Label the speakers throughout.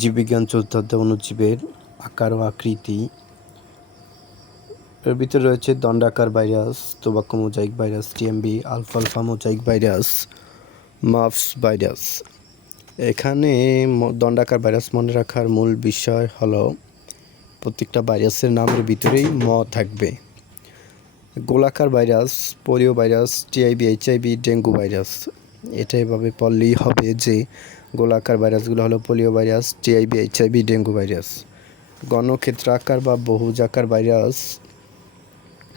Speaker 1: জীববিজ্ঞান চতুর্থ অণুজীবের আকার ও আকৃতি। এর ভিতরে রয়েছে দণ্ডাকার virus tobacco mosaic virus, TMV, আলফালফা mosaic virus, মাফস virus. এখানে দণ্ডাকার ভাইরাস মনে রাখার মূল বিষয় হলো, প্রত্যেকটা ভাইরাসের নামের ভিতরেই ম থাকবে। গোলাকার virus polio virus TIV HIV dengue virus. এটা এভাবে পড়লেই হবে যে গোলাকার ভাইরাসগুলো হলো polio virus TIV HIV dengue virus. গণক্ষেত্রাকার বা বহুজাকার ভাইরাস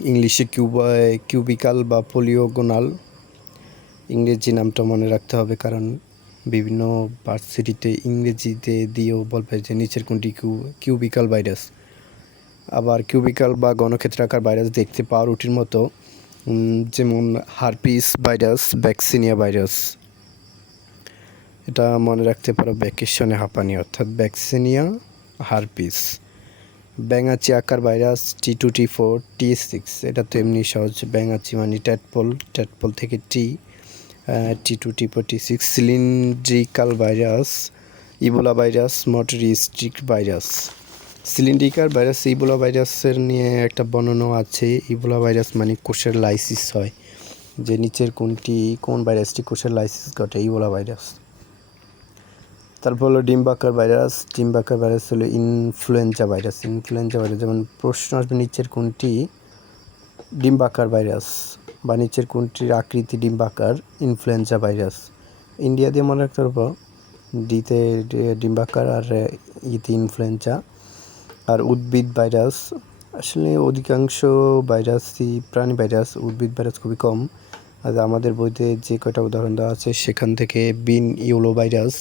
Speaker 1: ইংলিশে কিউবা কিউবিকাল বা পোলিওগোনাল ইংরেজি নামটা মনে রাখতে হবে কারণ বিভিন্ন ভার্সিটিতে ইংরেজিতে দিয়েও বলবে যে নিচের কোনটি কিউ কিউবিকাল ভাইরাস। আবার কিউবিকাল বা গণক্ষেত্রাকার ভাইরাস দেখতে পাউরুটির মতো উম, যেমন হারপিস ভাইরাস ভ্যাকসিনিয়া ভাইরাস। এটা মনে রাখতে পারো ভ্যাকেশনে হাঁপানি, অর্থাৎ ভ্যাকসিনিয়া হারপিস। ব্যাঙাচি আকার virus T two T four T six এটা তো এমনি সহজ। ব্যাঙাচি মানে ট্যাটপল ট্যাটপল থেকে T T two T four T six cylindrical virus Ebola virus মটরিস্টিক virus. Cylindrical virus, Ebola ভাইরাসের নিয়ে একটা বর্ণনা আছে। ইবোলা ভাইরাস মানে কোষের লাইসিস হয়। যে নিচের কোনটি, কোন ভাইরাসটি কোষের লাইসিস ঘটে, ইবোলা ভাইরাস। তারপর হলো ডিম্বাকার ভাইরাস। ডিম্বাকার ভাইরাস হলো ইনফ্লুয়েঞ্জা ভাইরাস। ইনফ্লুয়েঞ্জা ভাইরাস, যেমন প্রশ্ন আসবে নিচের কোনটি, ডিম্বাকার ভাইরাস বা নিচের কোনটির আকৃতি ডিম্বাকার, ইনফ্লুয়েঞ্জা ভাইরাস। ইন্ডিয়া দিয়ে মনে রাখতে পারব, ডিতে ডিম্বাকার আর ইতে ইনফ্লুয়েঞ্জা। আর উদ্ভিদ ভাইরাস, আসলে অধিকাংশ ভাইরাসই প্রাণী ভাইরাস, উদ্ভিদ ভাইরাস খুবই কম। আর আমাদের বইতে যে কয়টা উদাহরণ দেওয়া আছে, সেখান থেকে বিন ইউলো ভাইরাস,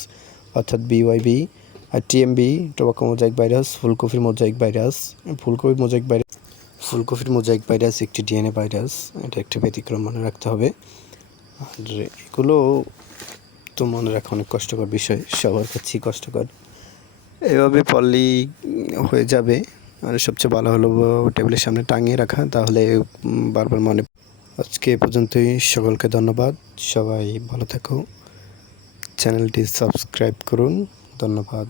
Speaker 1: অর্থাৎ বিওয়াইবি আর টিএমবি টোবাকো মোজাইক ভাইরাস, ফুলকপির মোজাইক ভাইরাস। ফুলকপির মোজাইক ভাইরাস, ফুলকপির মোজাইক ভাইরাস একটি ডিএনএ ভাইরাস, এটা একটি ব্যতিক্রম মনে রাখতে হবে। আর এগুলো তো মনে রাখা অনেক কষ্টকর বিষয়, সবার কাছেই কষ্টকর। এভাবে পল্লি হয়ে যাবে। আর সবচেয়ে ভালো হলো টেবিলের সামনে টাঙিয়ে রাখা। তাহলে বারবার মনে আজকে পর্যন্তই। সকলকে ধন্যবাদ। সবাই ভালো থাকো। চ্যানেলটি সাবস্ক্রাইব করুন। ধন্যবাদ।